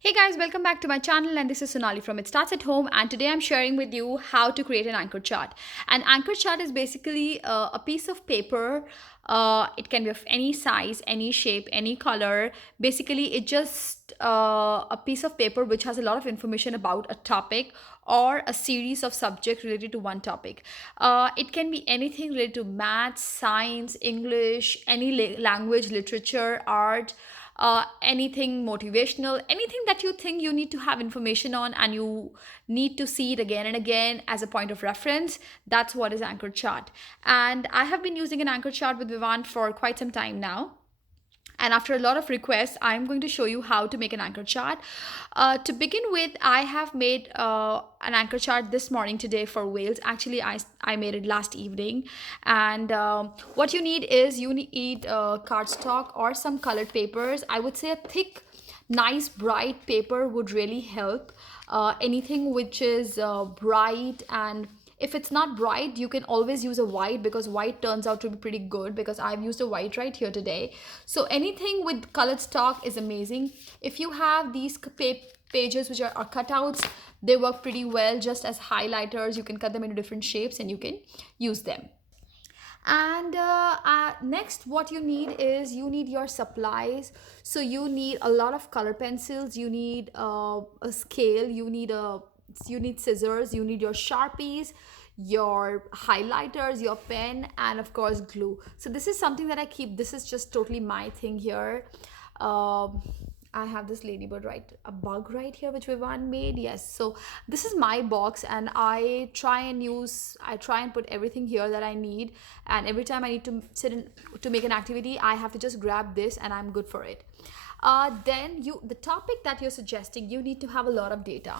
Hey guys, welcome back to my channel, and this is Sonali from It Starts at Home, and today I'm sharing with you how to create an anchor chart. An anchor chart is basically a piece of paper. It can be of any size, any shape, any color. Basically, it just a piece of paper which has a lot of information about a topic or a series of subjects related to one topic. It can be anything related to maths, science, English, any language, literature, art, anything motivational, anything that you think you need to have information on and you need to see it again and again as a point of reference. That's what is anchor chart. And I have been using an anchor chart with Vivant for quite some time now, and after a lot of requests, I'm going to show you how to make an anchor chart. To begin with, I have made an anchor chart this morning today for whales. Actually, I made it last evening. And what you need is you need cardstock or some colored papers. I would say a thick, nice, bright paper would really help. Anything which is bright, and if it's not bright, you can always use a white, because white turns out to be pretty good, because I've used a white right here today. So anything with colored stock is amazing. If you have these pages which are cutouts, they work pretty well just as highlighters. You can cut them into different shapes and you can use them. And next, what you need is you need your supplies. So you need a lot of color pencils, you need a scale, you need scissors, you need your sharpies, your highlighters, your pen, and of course glue. So this is something that I keep. This is just totally my thing here. um I have this ladybird, right, a bug right here which Vivan made. Yes, so this is my box, and I try and put everything here that I need. And every time I need to sit in to make an activity, I have to just grab this and I'm good for it. Then the topic that you're suggesting, you need to have a lot of data.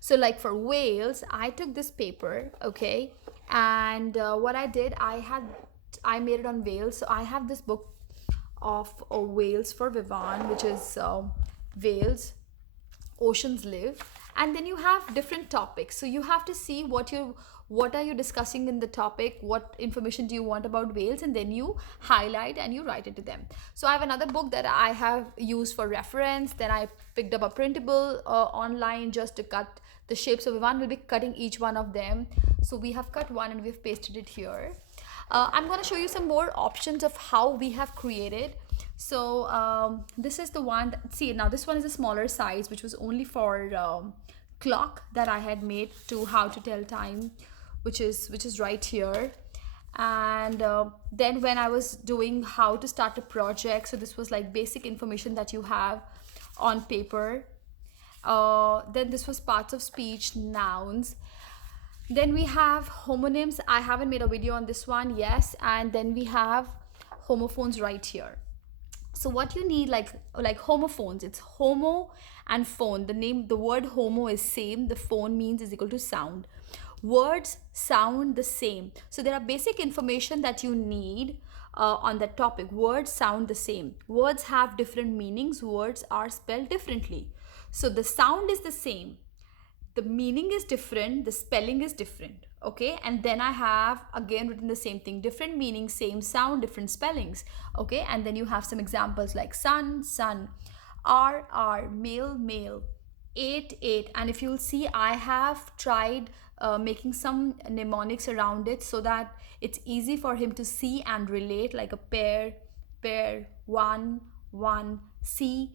So like for whales, I took this paper, okay, and what I did, I made it on whales. So I have this book of whales for Vivan, which is whales, oceans live. And then you have different topics, so you have to see what are you discussing in the topic, what information do you want about whales, and then you highlight and you write it to them. So I have another book that I have used for reference. Then I picked up a printable online just to cut the shapes. So Vivan will be cutting each one of them. So we have cut one and we've pasted it here. I'm going to show you some more options of how we have created. So this is the one see, now this one is a smaller size, which was only for clock that I had made to how to tell time, which is right here. And then when I was doing how to start a project, so this was like basic information that you have on paper. Then this was parts of speech, nouns. Then we have homonyms. I haven't made a video on this one, yes. And then we have homophones right here. So what you need, like homophones, it's homo and phone. The word homo is same, the phone means is equal to sound. Words sound the same. So there are basic information that you need on that topic. Words sound the same. Words have different meanings. Words are spelled differently. So the sound is the same, the meaning is different, the spelling is different, okay. And then I have again written the same thing, different meaning, same sound, different spellings, okay. And then you have some examples like sun, sun, r, male, male, eight. And if you'll see, I have tried making some mnemonics around it so that it's easy for him to see and relate, like a pair, one, see.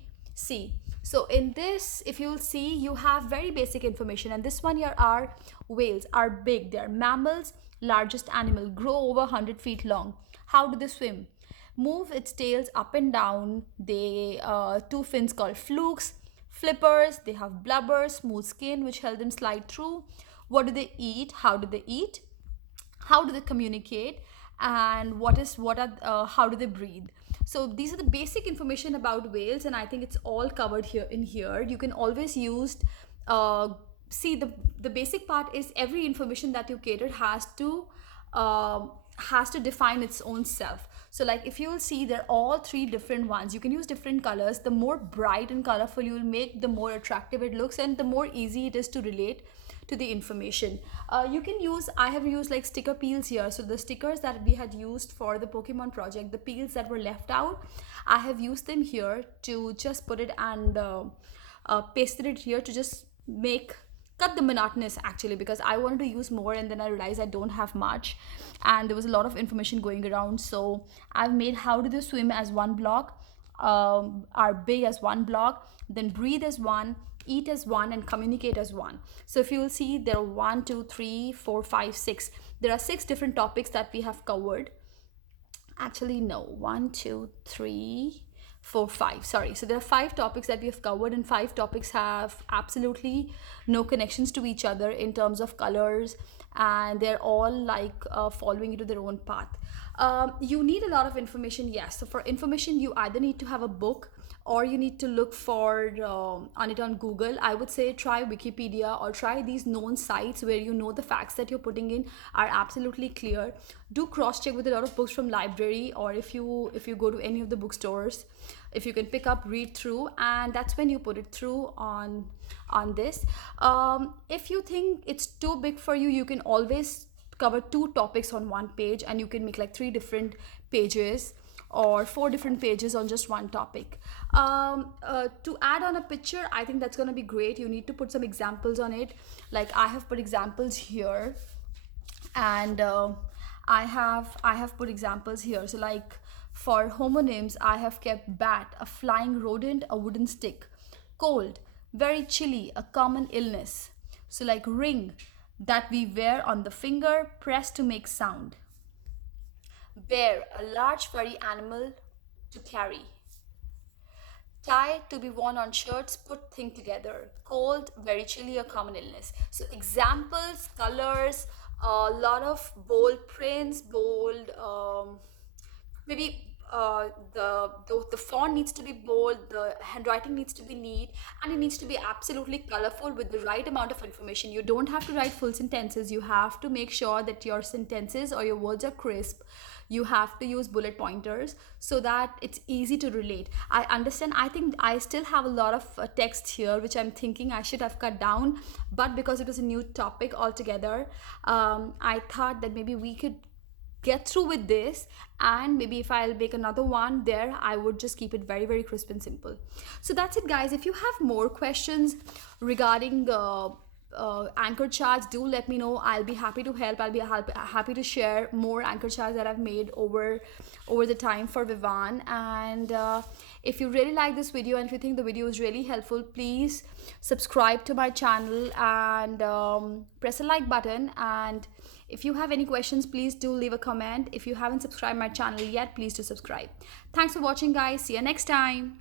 So in this, if you'll see, you have very basic information. And this one here are whales, are big, they're mammals, largest animal, grow over 100 feet long. How do they swim? Move its tails up and down. They two fins called flukes, flippers. They have blubber, smooth skin which help them slide through. What do they eat? How do they eat? How do they communicate? And how do they breathe? So these are the basic information about whales, and I think it's all covered here in here. You can always use see, the basic part is every information that you catered has to define its own self. So like if you will see, they're all three different ones. You can use different colors. The more bright and colorful you will make, the more attractive it looks, and the more easy it is to relate to the information. You can use, I have used like sticker peels here. So the stickers that we had used for the Pokemon project, the peels that were left out, I have used them here to just put it and pasted it here to just make cut the monotonous, actually, because I wanted to use more and then I realized I don't have much and there was a lot of information going around. So I've made how do they swim as one block, are big as one block, then breathe as one, eat as one, and communicate as one. So if you will see, there are 1, 2, 3, 4, 5, 6. There are 6 different topics that we have covered. Actually, no, 1, 2, 3, 4, 5. Sorry. So there are 5 topics that we have covered, and 5 topics have absolutely no connections to each other in terms of colors, and they're all like following into their own path. You need a lot of information, yes. So for information, you either need to have a book or you need to look for on it on Google. I would say try Wikipedia or try these known sites where you know the facts that you're putting in are absolutely clear. Do cross check with a lot of books from library, or if you go to any of the bookstores, if you can pick up, read through, and that's when you put it through on this. If you think it's too big for you, you can always cover 2 topics on one page, and you can make like 3 different pages or 4 different pages on just one topic. To add on a picture, I think that's going to be great. You need to put some examples on it. Like I have put examples here, and I have put examples here. So like for homonyms, I have kept bat, a flying rodent, a wooden stick, cold, very chilly, a common illness. So like ring, that we wear on the finger, press to make sound. Bear, a large furry animal to carry. Tie, to be worn on shirts, put thing together. Cold, very chilly, a common illness. So examples, colors, a lot of bold prints, bold, maybe the font needs to be bold, the handwriting needs to be neat, and it needs to be absolutely colorful with the right amount of information. You don't have to write full sentences. You have to make sure that your sentences or your words are crisp. You have to use bullet pointers so that it's easy to relate. I understand. I think I still have a lot of text here which I'm thinking I should have cut down, but because it was a new topic altogether, I thought that maybe we could get through with this, and maybe if I'll make another one there, I would just keep it very, very crisp and simple. So that's it, guys. If you have more questions regarding anchor charts, do let me know. I'll be happy to help. I'll be happy to share more anchor charts that I've made over the time for Vivan. And if you really like this video and if you think the video is really helpful, please subscribe to my channel and press a like button. And if you have any questions, please do leave a comment. If you haven't subscribed my channel yet, please do subscribe. Thanks for watching, guys. See you next time.